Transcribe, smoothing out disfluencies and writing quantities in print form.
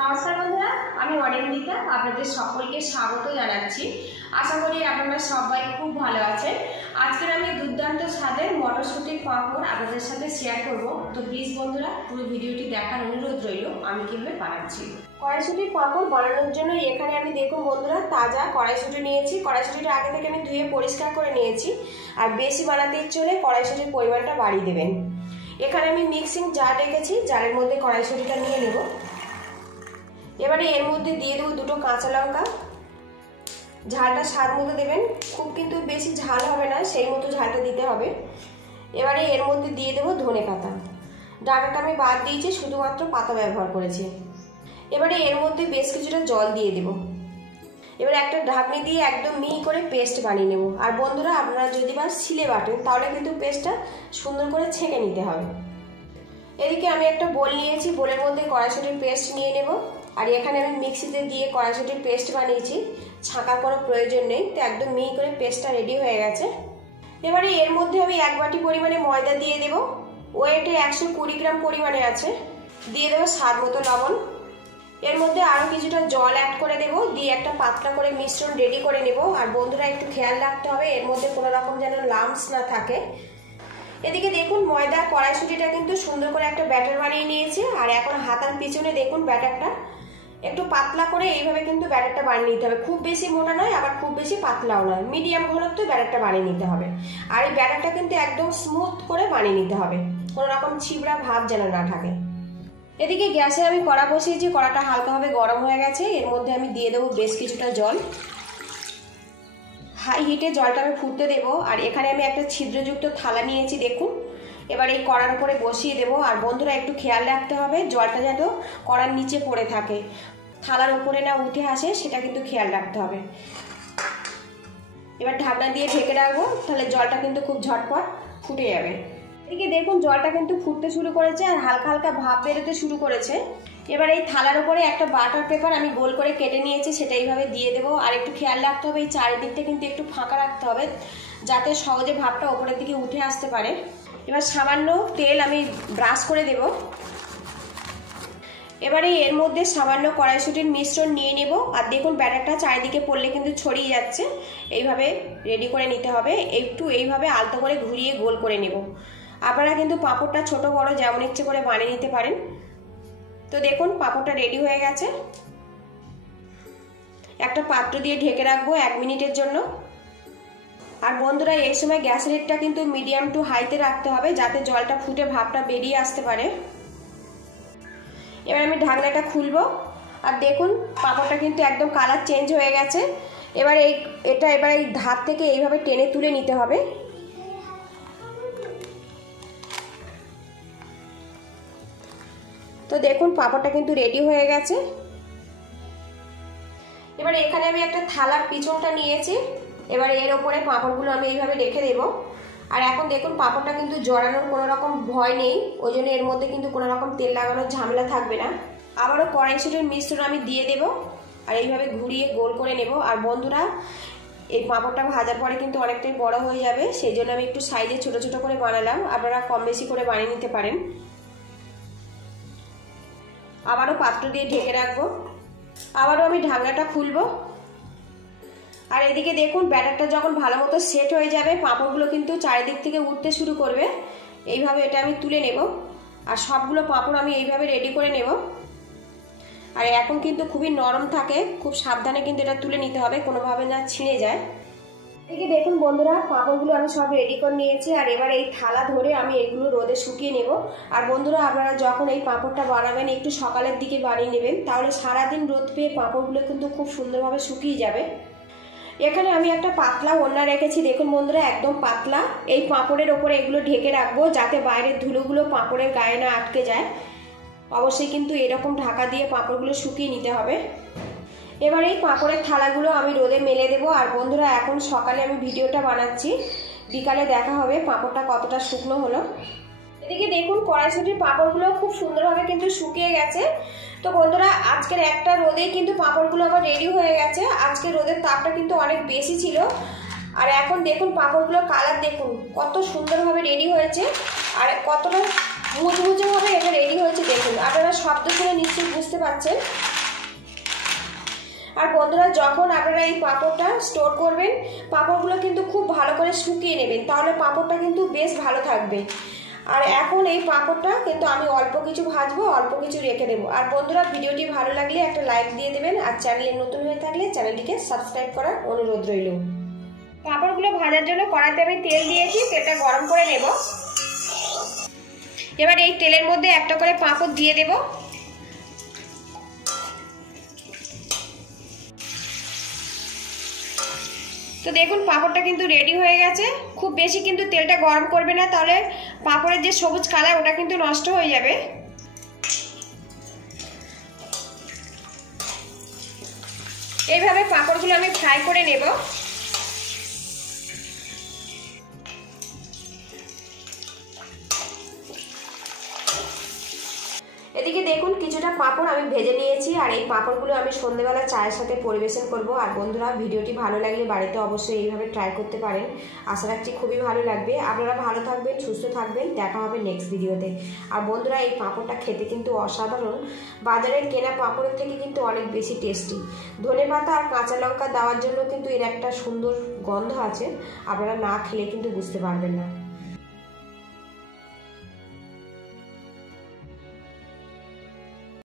নমস্কার বন্ধুরা, আমি অনিন্দিতা আপনাদের সকলকে স্বাগত জানাচ্ছি। আশা করি আপনারা সবাই খুব ভালো আছেন। আজকের আমি দুর্দান্ত স্বাদের মটরশুঁটির পাঁপড় আপনাদের সাথে শেয়ার করব। তো প্লিজ বন্ধুরা পুরো ভিডিওটি দেখার অনুরোধ রইল আমি কীভাবে বানাচ্ছি। কড়াইশুঁটির পাঁপড় বানানোর জন্য এখানে আমি দেখুন বন্ধুরা তাজা কড়াইশুঁটি নিয়েছি। কড়াইশুঁটিটা আগে থেকে আমি ধুয়ে পরিষ্কার করে নিয়েছি। আর বেশি বানাতে চলে কড়াইশুঁটির পরিমাণটা বাড়িয়ে দেবেন। এখানে আমি মিক্সিং জার রেখেছি, জারের মধ্যে কড়াইশুঁটিটা নিয়ে নেব। এবারে এর মধ্যে দিয়ে দেবো দুটো কাঁচা লঙ্কা। ঝালটা স্বাদ মতো দেবেন, খুব কিন্তু বেশি ঝাল হবে না, সেই মতো ঝালটা দিতে হবে। এবারে এর মধ্যে দিয়ে দেবো ধনে পাতা। ডাঁটাটা আমি বাদ দিয়েছি, শুধুমাত্র পাতা ব্যবহার করেছি। এবারে এর মধ্যে বেশ কিছুটা জল দিয়ে দেব। এবারে একটা ঢাকনি দিয়ে একদম মিহি করে পেস্ট বানিয়ে নেব। আর বন্ধুরা আপনারা যদি বা শিলে বাটেন তাহলে কিন্তু পেস্টটা সুন্দর করে ছেঁকে নিতে হবে। এদিকে আমি একটা বোল নিয়েছি, বোলের মধ্যে কড়াইশুঁটির পেস্ট নিয়ে নেব। আর এখানে আমি মিক্সিতে দিয়ে কড়াইশুঁটির পেস্ট বানিয়েছি, ছাঁকার কোনো প্রয়োজন নেই। তো একদম মিহি করে পেস্টটা রেডি হয়ে গেছে। এবারে এর মধ্যে আমি 1 বাটি পরিমাণে ময়দা দিয়ে দেব। ওয়েটে 120 গ্রাম পরিমাণে আছে। দিয়ে দেবো স্বাদ মতো লবণ। এর মধ্যে আরও কিছুটা জল অ্যাড করে দেব, দিয়ে একটা পাতলা করে মিশ্রণ রেডি করে নেব। আর বন্ধুরা একটু খেয়াল রাখতে হবে এর মধ্যে কোনো রকম যেন লাম্পস না থাকে। এদিকে দেখুন ময়দা কড়াইশুঁটিটা কিন্তু সুন্দর করে একটা ব্যাটার বানিয়ে নিয়েছে। আর এখন হাতার পিছনে দেখুন ব্যাটারটা একটু পাতলা করে এইভাবে কিন্তু ব্যাটারটা বানিয়ে নিতে হবে। খুব বেশি মোটা নয়, আবার খুব বেশি পাতলাও নয়, মিডিয়াম ঘনত্বে ব্যাটারটা বানিয়ে নিতে হবে। আর এই ব্যাটারটা কিন্তু একদম স্মুথ করে বানিয়ে নিতে হবে, কোনো রকম ছিবড়া ভাব যেন না থাকে। এদিকে গ্যাসে আমি কড়া বসিয়েছি, কড়াটা হালকাভাবে গরম হয়ে গেছে। এর মধ্যে আমি দিয়ে দেবো বেশ কিছুটা জল। হাই হিটে জলটা আমি ফুটতে দেবো। আর এখানে আমি একটা ছিদ্রযুক্ত থালা নিয়েছি দেখুন। এবার এই কড়ার উপরে বসিয়ে দেবো। আর বন্ধুরা একটু খেয়াল রাখতে হবে জলটা যেন কড়ার নিচে পড়ে থাকে, থালার উপরে না উঠে আসে, সেটা কিন্তু খেয়াল রাখতে হবে। এবার ঢাকনা দিয়ে ঢেকে রাখবো, তাহলে জলটা কিন্তু খুব ঝটপট ফুটে যাবে। এদিকে দেখুন জলটা কিন্তু ফুটতে শুরু করেছে আর হালকা হালকা ভাপ বেরোতে শুরু করেছে। এবার এই থালার উপরে একটা বাটার পেপার আমি গোল করে কেটে নিয়েছি, সেটা এইভাবে দিয়ে দেবো। আর একটু খেয়াল রাখতে হবে এই চারিদিকটা কিন্তু একটু ফাঁকা রাখতে হবে, যাতে সহজে ভাপটা ওপরের দিকে উঠে আসতে পারে। এবার সামান্য তেল আমি ব্রাশ করে দেব। এবারে এর মধ্যে সামান্য কড়াইশুঁটির মিশ্রণ নিয়ে নেব। আর দেখুন ব্যাটারটা চারিদিকে পড়লে কিন্তু ছড়িয়ে যাচ্ছে, এইভাবে রেডি করে নিতে হবে। একটু এইভাবে আলতো করে ঘুরিয়ে গোল করে নেব। আপনারা কিন্তু পাঁপড়টা ছোট বড় যেমন ইচ্ছে করে বানিয়ে নিতে পারেন। তো দেখুন পাঁপড়টা রেডি হয়ে গেছে। একটা পাত্র দিয়ে ঢেকে রাখবো 1 মিনিটের জন্য। আর বন্ধুরা এই সময় গ্যাসের হিটটা কিন্তু মিডিয়াম টু হাইতে রাখতে হবে, যাতে জলটা ফুটে ভাপটা বেরিয়ে আসতে পারে। এবার আমি ঢাকনাটা খুলবো। আর দেখুন পাঁপড়টা কিন্তু একদম কালার চেঞ্জ হয়ে গেছে। এবার এবার এই ধার থেকে এইভাবে টেনে তুলে নিতে হবে। তো দেখুন পাঁপড়টা কিন্তু রেডি হয়ে গেছে। এবার এখানে আমি একটা থালার পিছনটা নিয়েছি। এবার এর ওপরে পাঁপড়গুলো আমি এইভাবে রেখে দেব। আর এখন দেখুন পাঁপড়টা কিন্তু জড়ানোর কোনো রকম ভয় নেই, ওই জন্য এর মধ্যে কিন্তু কোনো রকম তেল লাগানোর ঝামেলা থাকবে না। আবারও কড়াইশুঁটির মিশ্রণ আমি দিয়ে দেব। আর এইভাবে ঘুরিয়ে গোল করে নেব। আর বন্ধুরা এই পাঁপড়টা ভাজার পরে কিন্তু অনেকটাই বড় হয়ে যাবে, সেই জন্য আমি একটু সাইজে ছোট ছোট করে বানালাম। আপনারা কম বেশি করে বানিয়ে নিতে পারেন। আবারও পাত্র দিয়ে ঢেকে রাখবো। আবারও আমি ঢাকনাটা খুলবো। আর এদিকে দেখুন ব্যাটারটা যখন ভালো মতো সেট হয়ে যাবে, পাঁপড়গুলো কিন্তু চারিদিক থেকে উঠতে শুরু করবে। এইভাবে এটা আমি তুলে নেব। আর সবগুলো পাঁপড় আমি এইভাবে রেডি করে নেব। আর এখন কিন্তু খুবই নরম থাকে, খুব সাবধানে কিন্তু এটা তুলে নিতে হবে, কোনোভাবে না ছিঁড়ে যায়। এদিকে দেখুন বন্ধুরা পাঁপড়গুলো আমি সব রেডি করে নিয়েছি। আর এবার এই থালা ধরে আমি এগুলো রোদে শুকিয়ে নেব। আর বন্ধুরা আপনারা যখন এই পাঁপড়টা বানাবেন একটু সকালের দিকে বানিয়ে নেবেন, তাহলে সারাদিন রোদ পেয়ে পাঁপড়গুলো কিন্তু খুব সুন্দরভাবে শুকিয়ে যাবে। এখানে আমি একটা পাতলা ওড়না রেখেছি দেখুন বন্ধুরা, একদম পাতলা। এই পাঁপড়ের ওপরে এগুলো ঢেকে রাখবো, যাতে বাইরের ধুলোগুলো পাঁপড়ের গায়ে না আটকে যায়। অবশ্যই কিন্তু এরকম ঢাকা দিয়ে পাঁপড়গুলো শুকিয়ে নিতে হবে। এবার এই পাঁপড়ের থালাগুলো আমি রোদে মেলে দেবো। আর বন্ধুরা এখন সকালে আমি ভিডিওটা বানাচ্ছি, বিকালে দেখা হবে পাঁপড়টা কতটা শুকনো হলো। এদিকে দেখুন কড়াইশুঁটির পাঁপড়গুলো খুব সুন্দরভাবে কিন্তু শুকিয়ে গেছে। তো বন্ধুরা আজকের একটা রোদেই কিন্তু পাঁপড়গুলো আমার রেডি হয়ে গেছে। আজকে রোদের তাপটা কিন্তু অনেক বেশি ছিল। আর এখন দেখুন পাঁপড়গুলো কালার দেখুন কত সুন্দরভাবে রেডি হয়েছে, আর কতটা মুচমুচে ভাবে এটা রেডি হয়েছে দেখুন। আপনারা শব্দ শুনে নিশ্চয়ই বুঝতে পারছেন। আর বন্ধুরা, যখন আপনারা এই পাঁপড়টা স্টোর করবেন, পাঁপড়গুলো কিন্তু খুব ভালো করে শুকিয়ে নেবেন, তাহলে পাঁপড়টা কিন্তু বেশ ভালো থাকবে। আর এখন এই পাঁপড়টা কিন্তু আমি অল্প কিছু ভাজবো, অল্প কিছু রেখে দেবো। আর বন্ধুরা, ভিডিওটি ভালো লাগলে একটা লাইক দিয়ে দেবেন, আর চ্যানেলে নতুন হয়ে থাকলে চ্যানেলটিকে সাবস্ক্রাইব করার অনুরোধ রইল। পাঁপড়গুলো ভাজার জন্য কড়াইতে আমি তেল দিয়েছি, তেলটা গরম করে নেব। এবার এই তেলের মধ্যে একটা করে পাঁপড় দিয়ে দেব। তো দেখুন, পাঁপড়টা কিন্তু রেডি হয়ে গেছে। খুব বেশি কিন্তু তেলটা গরম করবে না, তাহলে পাঁপড়ের যে সবুজ কালার ওটা কিন্তু নষ্ট হয়ে যাবে। এইভাবে পাঁপড়গুলো আমি ফ্রাই করে নেব। এদিকে দেখুন, কিছুটা পাঁপড় আমি ভেজে নিয়েছি, আর এই পাঁপড়গুলো আমি সন্ধ্যেবেলা চায়ের সাথে পরিবেশন করব। আর বন্ধুরা, ভিডিওটি ভালো লাগলে বাড়িতে অবশ্যই এইভাবে ট্রাই করতে পারেন। আশা রাখছি খুবই ভালো লাগবে। আপনারা ভালো থাকবেন, সুস্থ থাকবেন, দেখা হবে নেক্সট ভিডিওতে। আর বন্ধুরা, এই পাঁপড়টা খেতে কিন্তু অসাধারণ, বাজারের কেনা পাঁপড়ের থেকে কিন্তু অনেক বেশি টেস্টি। ধনেপাতা আর কাঁচা লঙ্কা দেওয়ার জন্য কিন্তু এর একটা সুন্দর গন্ধ আছে, আপনারা না খেলে কিন্তু বুঝতে পারবেন না।